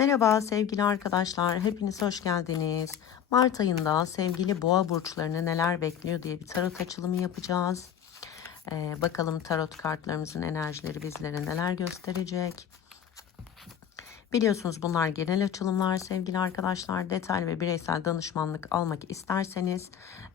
Merhaba sevgili arkadaşlar, hepiniz hoş geldiniz. Mart ayında sevgili boğa burçlarını neler bekliyor diye bir tarot açılımı yapacağız. Ee, bakalım tarot kartlarımızın enerjileri bizlere neler gösterecek. Biliyorsunuz bunlar genel açılımlar sevgili arkadaşlar. Detaylı ve bireysel danışmanlık almak isterseniz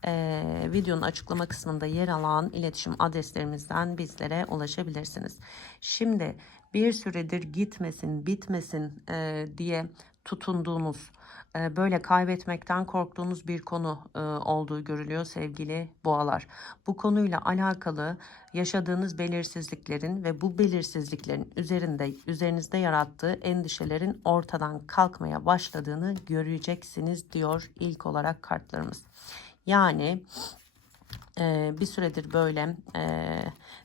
e, videonun açıklama kısmında yer alan iletişim adreslerimizden bizlere ulaşabilirsiniz. Şimdi bir süredir gitmesin, bitmesin e, diye tutunduğunuz, e, böyle kaybetmekten korktuğunuz bir konu e, olduğu görülüyor sevgili boğalar. Bu konuyla alakalı yaşadığınız belirsizliklerin ve bu belirsizliklerin üzerinde üzerinizde yarattığı endişelerin ortadan kalkmaya başladığını göreceksiniz diyor ilk olarak kartlarımız. Yani e, bir süredir böyle e,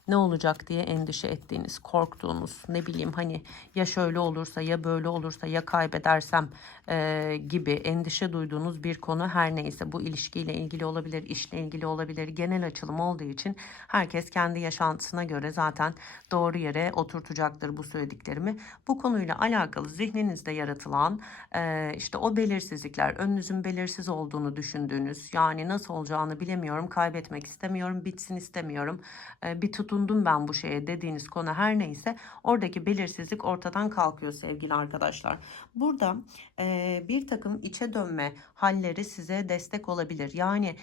ne olacak diye endişe ettiğiniz, korktuğunuz, ne bileyim hani ya şöyle olursa ya böyle olursa ya kaybedersem e, gibi endişe duyduğunuz bir konu her neyse bu ilişkiyle ilgili olabilir, işle ilgili olabilir, genel açılım olduğu için herkes kendi yaşantısına göre zaten doğru yere oturtacaktır bu söylediklerimi. Bu konuyla alakalı zihninizde yaratılan e, işte o belirsizlikler, önünüzün belirsiz olduğunu düşündüğünüz yani nasıl olacağını bilemiyorum, kaybetmek istemiyorum, bitsin istemiyorum, e, bir tutundum ben bu şeye dediğiniz konu her neyse oradaki belirsizlik ortadan kalkıyor sevgili arkadaşlar. Burada e, bir takım içe dönme halleri size destek olabilir. Yani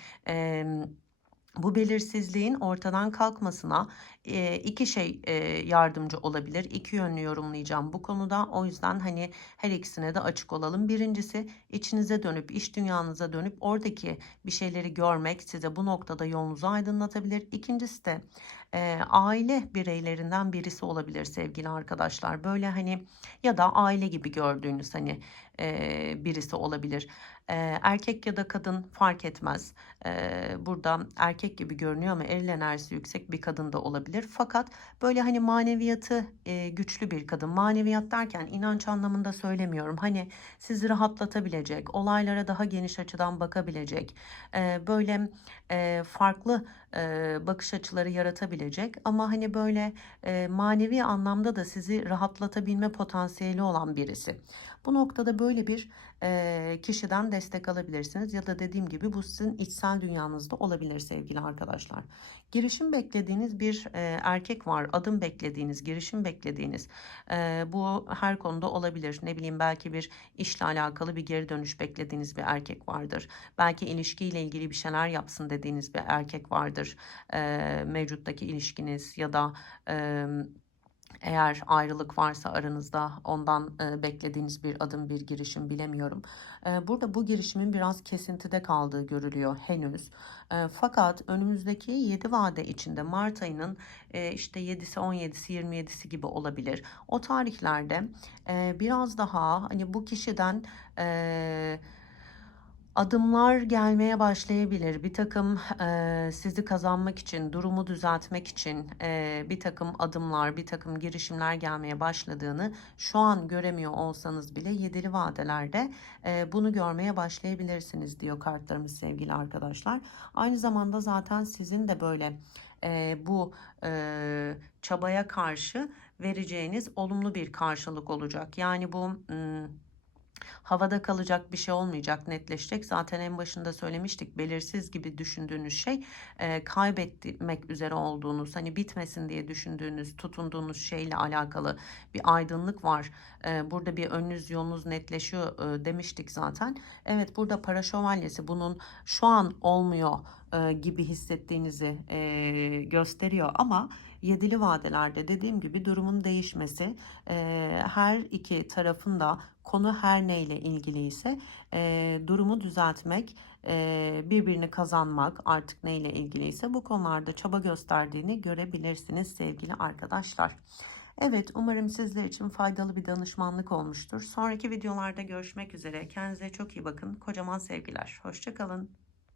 bu belirsizliğin ortadan kalkmasına iki şey yardımcı olabilir. İki yönlü yorumlayacağım bu konuda. O yüzden hani her ikisine de açık olalım. Birincisi içinize dönüp, iş dünyanıza dönüp oradaki bir şeyleri görmek size bu noktada yolunuzu aydınlatabilir. İkincisi de aile bireylerinden birisi olabilir sevgili arkadaşlar. Böyle hani ya da aile gibi gördüğünüz hani e, birisi olabilir. E, erkek ya da kadın fark etmez. E, burada erkek gibi görünüyor ama eril enerjisi yüksek bir kadın da olabilir. Fakat böyle hani maneviyatı e, güçlü bir kadın. Maneviyat derken inanç anlamında söylemiyorum. Hani sizi rahatlatabilecek, olaylara daha geniş açıdan bakabilecek, e, böyle e, farklı e, bakış açıları yaratabilecek ama hani böyle e, manevi anlamda da sizi rahatlatabilme potansiyeli olan birisi. Bu noktada böyle bir e, kişiden destek alabilirsiniz ya da dediğim gibi bu sizin içsel dünyanızda olabilir sevgili arkadaşlar. Girişim beklediğiniz bir e, erkek var, adım beklediğiniz, girişim beklediğiniz e, bu her konuda olabilir. Ne bileyim belki bir işle alakalı bir geri dönüş beklediğiniz bir erkek vardır. Belki ilişkiyle ilgili bir şeyler yapsın dediğiniz bir erkek vardır. E, mevcuttaki ilişkiniz ya da... E, eğer ayrılık varsa aranızda ondan e, beklediğiniz bir adım, bir girişim bilemiyorum. E, burada bu girişimin biraz kesintide kaldığı görülüyor henüz. E, fakat önümüzdeki 7 vade içinde Mart ayının e, işte 7'si, 17'si, 27'si gibi olabilir. O tarihlerde e, biraz daha hani bu kişiden... E, adımlar gelmeye başlayabilir. Bir takım e, sizi kazanmak için, durumu düzeltmek için e, bir takım adımlar, bir takım girişimler gelmeye başladığını şu an göremiyor olsanız bile yedili vadelerde e, bunu görmeye başlayabilirsiniz diyor kartlarımız sevgili arkadaşlar. Aynı zamanda zaten sizin de böyle e, bu e, çabaya karşı vereceğiniz olumlu bir karşılık olacak. Yani bu... Hmm, havada kalacak bir şey olmayacak, netleşecek. Zaten en başında söylemiştik belirsiz gibi düşündüğünüz şey e, kaybetmek üzere olduğunuz, hani bitmesin diye düşündüğünüz, tutunduğunuz şeyle alakalı bir aydınlık var. E, burada bir önünüz yolunuz netleşiyor e, demiştik zaten. Evet burada para şövalyesi bunun şu an olmuyor e, gibi hissettiğinizi e, gösteriyor ama yedili vadelerde dediğim gibi durumun değişmesi e, her iki tarafında konu her neyle ilgili ise e, durumu düzeltmek e, birbirini kazanmak artık neyle ilgiliyse bu konularda çaba gösterdiğini görebilirsiniz sevgili arkadaşlar. Evet umarım sizler için faydalı bir danışmanlık olmuştur. Sonraki videolarda görüşmek üzere. Kendinize çok iyi bakın. Kocaman sevgiler. Hoşçakalın.